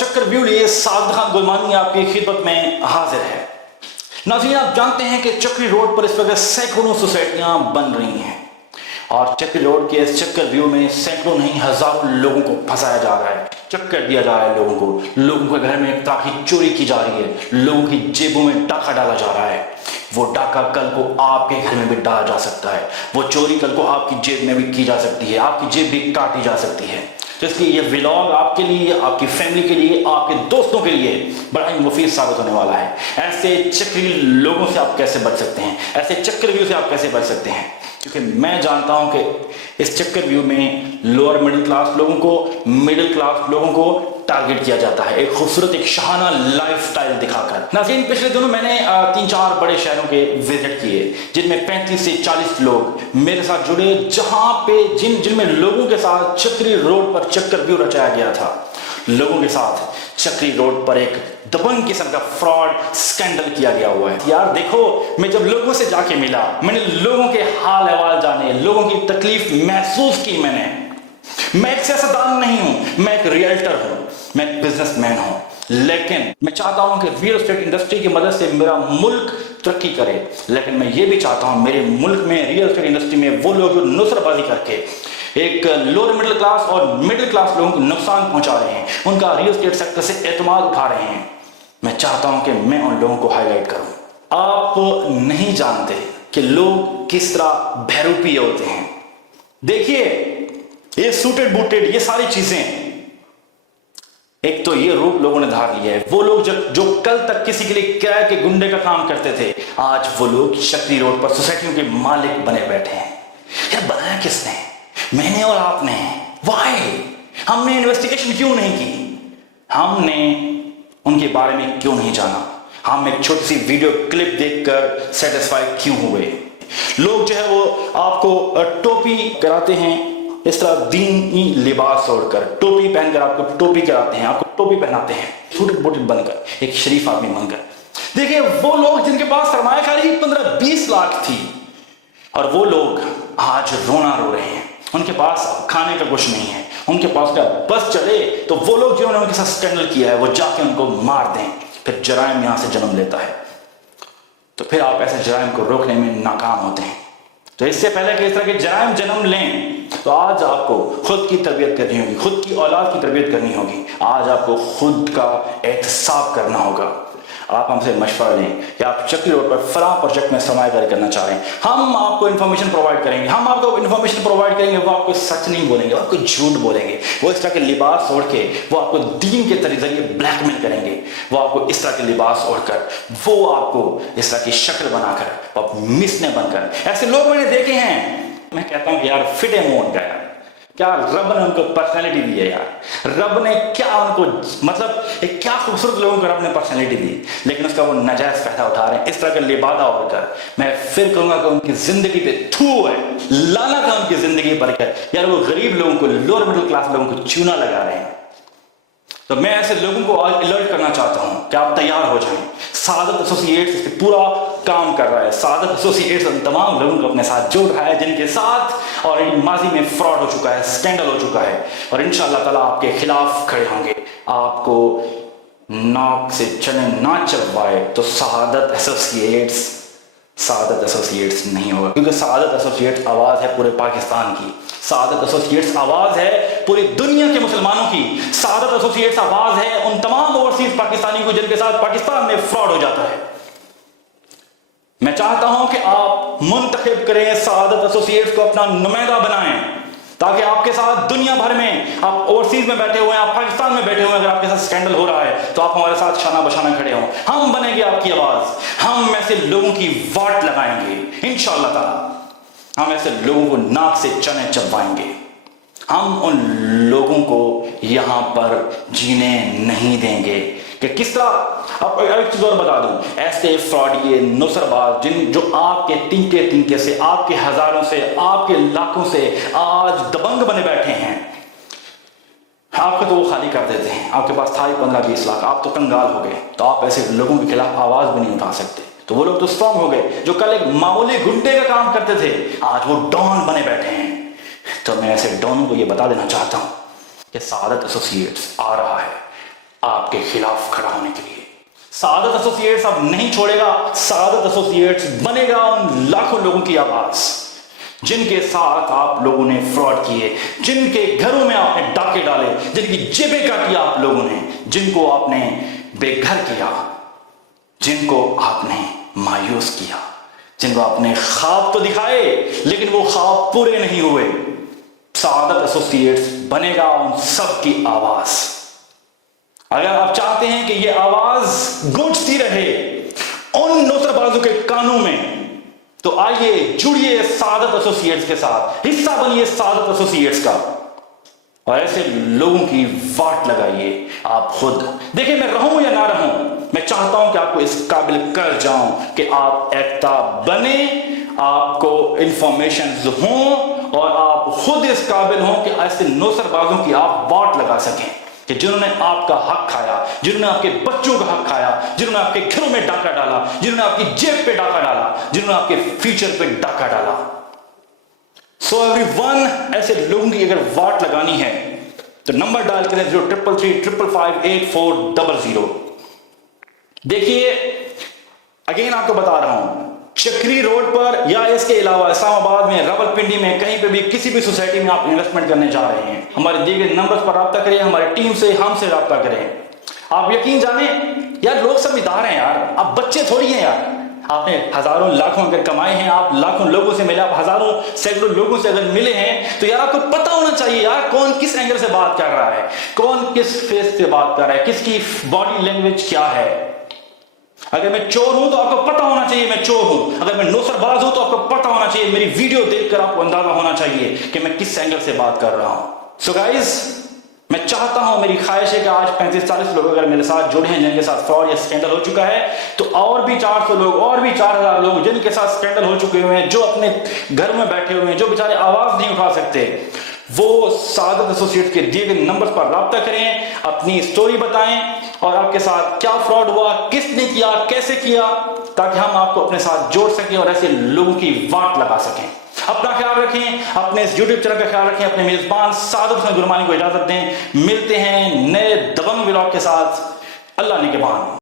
चक्कर व्यू लिए साद खान गुलमानी आपकी खिदमत में हाजिर है। नाज़रीन, आप जानते हैं कि चक्री रोड पर इस वक्त सैकड़ों सोसाइटियां बन रही हैं और चक्री रोड के इस चक्कर व्यू में सैकड़ों नहीं हजारों लोगों को फंसाया जा रहा है, चक्कर दिया जा रहा है लोगों के घर में एक तरह की चोरी की जा रही है, लोगों की जेबों में डाका डाला जा रहा है। वो डाका कल को आपके घर में भी डाला जा सकता है, वो चोरी कल को आपकी जेब में भी की जा सकती है, आपकी जेब भी काटी जा सकती है। तो इसलिए ये व्लॉग आपके लिए, आपकी फैमिली के लिए, आपके दोस्तों के लिए बड़ा ही मुफीद साबित होने वाला है। ऐसे चक्री लोगों से आप कैसे बच सकते हैं, ऐसे चक्रव्यूह से आप कैसे बच सकते हैं, क्योंकि मैं जानता हूं कि इस चक्कर व्यू में लोअर मिडिल क्लास लोगों को, मिडिल क्लास लोगों को टारगेट किया जाता है, एक खूबसूरत एक शाहाना लाइफस्टाइल दिखाकर। नाज़रीन, पिछले दिनों मैंने 3-4 बड़े शहरों के विजिट किए जिनमें 35 से 40 लोग मेरे साथ जुड़े, जहां पे जिनमें लोगों के साथ चक्री रोड पर चक्कर व्यू रचाया गया था। लोगों के साथ चक्री रोड पर एक दबंग किस्म का फ्रॉड स्कैंडल किया गया हुआ है। यार देखो, मैं जब लोगों से जाके मिला, मैंने लोगों के हाल अहवाल जाने, लोगों की तकलीफ महसूस की। मैं एक सियासतदान नहीं हूं, मैं एक रियल्टर हूं, मैं एक बिजनेसमैन हूं, लेकिन मैं चाहता हूं कि रियल एस्टेट इंडस्ट्री की मदद से मेरा मुल्क तरक्की करे। लेकिन मैं ये भी चाहता हूं मेरे मुल्क में रियल एस्टेट इंडस्ट्री में वो लोग जो नुसरबाजी करके एक लोअर मिडिल क्लास और मिडिल क्लास लोगों को नुकसान पहुंचा रहे हैं, उनका रियल एस्टेट सेक्टर से एतमाद उठा रहे हैं, मैं चाहता हूं कि मैं उन लोगों को हाईलाइट करूं। आप नहीं जानते कि लोग किस तरह बहरूपी होते हैं। देखिए, ये सूटेड बूटेड, ये सारी चीजें, एक तो ये रूप लोगों ने धार लिया है। वो लोग जो कल तक किसी के लिए किराए के गुंडे का काम करते थे, आज वो लोग चक्री रोड पर सोसाइटियों के मालिक बने बैठे हैं। यार बनाया किसने? मैंने और आपने। वाई? हमने इन्वेस्टिगेशन क्यों नहीं की? हमने उनके बारे में क्यों नहीं जाना? हम एक छोटी सी वीडियो क्लिप देखकर सेटिस्फाई क्यों हुए? लोग जो है वो आपको टोपी कराते हैं, इस तरह दीनी लिबास ओढ़कर टोपी पहनकर आपको टोपी कराते हैं, आपको टोपी पहनाते हैं, सूटेड बूटेड बनकर, एक शरीफ आदमी बनकर। देखिए, वो लोग जिनके पास सरमायाकारी 15-20 लाख थी और वो लोग आज रोना रो रहे हैं, उनके पास खाने का कुछ नहीं है, उनके पास क्या बस चले तो वो लोग जिन्होंने उनके साथ स्कैंडल किया है वो जाके उनको मार दें, फिर जराइम यहां से जन्म लेता है। तो फिर आप ऐसे जराइम को रोकने में नाकाम होते हैं। तो इससे पहले कि इस तरह के जराइम जन्म लें, तो आज आपको खुद की तरबियत करनी होगी, खुद की औलाद की तरबियत करनी होगी। आज आपको खुद का एहतसाब करना होगा। आप हमसे मशवरा लें कि आप चक्री रोड पर फलां प्रोजेक्ट में सरमायाकारी करना चाह रहे हैं, हम आपको इन्फॉर्मेशन प्रोवाइड करेंगे, हम आपको इन्फॉर्मेशन प्रोवाइड करेंगे। वो आपको सच नहीं बोलेंगे, वो आपको झूठ बोलेंगे, वो इस तरह के लिबास ओढ़ के वो आपको दीन के जरिए ब्लैकमेल करेंगे, वो आपको इस तरह के लिबास ओढ़कर, वो आपको इस तरह की शक्ल बनाकर, वो आप मिसने बनकर, ऐसे लोग मैंने देखे हैं। मैं कहता हूँ यार फिटे मुंह उनका, यार क्या रब ने उनको पर्सनैलिटी दी है यार। रब ने क्या उनको, मतलब क्या खूबसूरत लोगों को रब ने पर्सनैलिटी दी, लेकिन उसका वो नाजायज फायदा उठा रहे हैं इस तरह का लिबादा होकर। मैं फिर कहूंगा कि उनकी जिंदगी पे थू है, लानत है उनकी जिंदगी पर। यार वो गरीब लोगों को, लोअर मिडिल क्लास लोगों को चूना लगा रहे हैं। तो मैं ऐसे लोगों को अलर्ट करना चाहता हूं कि आप तैयार हो जाएं। सादत एसोसिएट्स इस पे पूरा काम कर रहा है। सादत एसोसिएट्स उन तमाम लोगों को अपने साथ जोड़ रहा है जिनके साथ और माजी में फ्रॉड हो चुका है, स्कैंडल हो चुका है, और इंशाअल्लाह ताला आपके खिलाफ खड़े होंगे। आपको नाक से चने ना चलवाए तो सादत एसोसिएट्स नहीं होगा, क्योंकि सादत एसोसिएट्स आवाज है पूरे पाकिस्तान की, सादत एसोसिएट्स आवाज है पूरी दुनिया के मुसलमानों की, सादत एसोसिएट्स आवाज है उन तमाम ओवरसीज पाकिस्तानी को जिनके साथ पाकिस्तान में फ्रॉड हो जाता है। मैं चाहता हूं कि आप मुंतखब करें, सादत एसोसिएट्स को अपना नुमाइंदा बनाएं, ताकि आपके साथ दुनिया भर में, आप ओवरसीज में बैठे हुए हैं, आप पाकिस्तान में बैठे हुए हैं, अगर आपके साथ स्कैंडल हो रहा है तो आप हमारे साथ शाना बशाना खड़े हों। हम बनेंगे आपकी आवाज, हम ऐसे लोगों की वाट लगाएंगे इंशाअल्लाह ताला। हम ऐसे लोगों को नाक से चने चबवाएंगे। हम उन लोगों को यहां पर जीने नहीं देंगे कि किस तरह। अब एक चीज और बता दूं, ऐसे फ्रॉडिये नुसरबाज जो आपके तिनके से, आपके हजारों से, आपके लाखों से आज दबंग बने बैठे हैं, आपको तो वो खाली कर देते हैं। आपके पास था ही 15-20 लाख, आप तो कंगाल हो गए, तो आप ऐसे लोगों के खिलाफ आवाज भी नहीं उठा सकते। तो वो लोग तो स्ट्रांग हो गए, जो कल एक मामूली गुंडे का काम करते थे, आज वो डॉन बने बैठे हैं। तो मैं ऐसे डॉनों को ये बता देना चाहता हूं कि सादत एसोसिएट्स आ रहा है, आ آپ کے خلاف کھڑا ہونے کے لیے۔ سعادت ایسوسی ایٹس اب نہیں چھوڑے گا، سعادت ایسوسی ایٹس بنے گا ان لاکھوں لوگوں کی آواز جن کے ساتھ آپ لوگوں نے فراڈ کیے، جن کے گھروں میں آپ نے ڈاکے ڈالے، جن کی جیبیں کاٹی آپ لوگوں نے، جن کو آپ نے بے گھر کیا، جن کو آپ نے مایوس کیا، جن کو آپ نے خواب تو دکھائے لیکن وہ خواب پورے نہیں ہوئے۔ سعادت ایسوسی ایٹس بنے گا ان سب کی آواز۔ اگر آپ چاہتے ہیں کہ یہ آواز گونجتی رہے ان نوسر بازوں کے کانوں میں، تو آئیے جڑیے سعادت ایسوسی ایٹس کے ساتھ، حصہ بنیے سعادت ایسوسی ایٹس کا، اور ایسے لوگوں کی واٹ لگائیے آپ خود۔ دیکھیں میں رہوں یا نہ رہوں، میں چاہتا ہوں کہ آپ کو اس قابل کر جاؤں کہ آپ ایکتا بنیں، آپ کو انفارمیشنز ہوں اور آپ خود اس قابل ہوں کہ ایسے نوسر بازوں کی آپ واٹ لگا سکیں کہ جنہوں نے آپ کا حق کھایا، جنہوں نے آپ کے بچوں کا حق کھایا، جنہوں نے آپ کے گھروں میں ڈاکہ ڈالا، جنہوں نے آپ کی جیب پہ ڈاکہ ڈالا، جنہوں نے آپ کے فیوچر پہ ڈاکہ ڈالا۔ سو ایوری ون، ایسے لوگوں کی اگر واٹ لگانی ہے تو نمبر ڈائل کریں 0333558400۔ دیکھیے اگین آپ کو بتا رہا ہوں، چکری روڈ پر یا اس کے علاوہ اسلام آباد میں، راولپنڈی میں، کہیں پہ بھی کسی بھی سوسائٹی میں آپ انویسٹمنٹ کرنے جا رہے ہیں، ہمارے دیے گئے نمبرز پر رابطہ کریں، ہمارے ٹیم سے، ہم سے رابطہ کریں۔ آپ یقین جانیں یار، لوگ سمجھدار ہیں یار، آپ بچے تھوڑی ہیں یار۔ آپ نے ہزاروں لاکھوں اگر کمائے ہیں، آپ لاکھوں لوگوں سے ملے، آپ ہزاروں سینکڑوں لوگوں سے اگر ملے ہیں، تو یار آپ کو پتہ ہونا چاہیے یار کون کس اینگل سے بات کر رہا ہے، کون کس فیس سے بات کر رہا ہے، کس کی باڈی لینگویج کیا ہے۔ اگر میں چور ہوں تو آپ کو پتہ ہونا چاہیے میں چور ہوں، اگر میں نوسر باز ہوں تو آپ کو پتہ ہونا چاہیے، میری ویڈیو دیکھ کر آپ کو اندازہ ہونا چاہیے کہ میں کس اینگل سے بات کر رہا ہوں۔ سو گائز، میں چاہتا ہوں، میری خواہش ہے کہ آج 35-40 لوگ اگر میرے ساتھ جڑے ہیں جن کے ساتھ فراڈ یا اسکینڈل ہو چکا ہے، تو اور بھی 400 لوگ، اور بھی 4000 لوگ جن کے ساتھ اسکینڈل ہو چکے ہوئے ہیں، جو اپنے گھر میں بیٹھے ہوئے ہیں، جو بیچارے آواز نہیں اٹھا سکتے، وہ سعادت ایسوسی ایٹس کے دیے گئے نمبر پر رابطہ کریں، اپنی سٹوری بتائیں اور آپ کے ساتھ کیا فراڈ ہوا، کس نے کیا، کیسے کیا، تاکہ ہم آپ کو اپنے ساتھ جوڑ سکیں اور ایسے لوگوں کی واٹ لگا سکیں۔ اپنا خیال رکھیں، اپنے اس یوٹیوب چینل کا خیال رکھیں، اپنے میزبان سعادت حسین گرمانی کو اجازت دیں۔ ملتے ہیں نئے دبنگ ولاگ کے ساتھ۔ اللہ نگہبان۔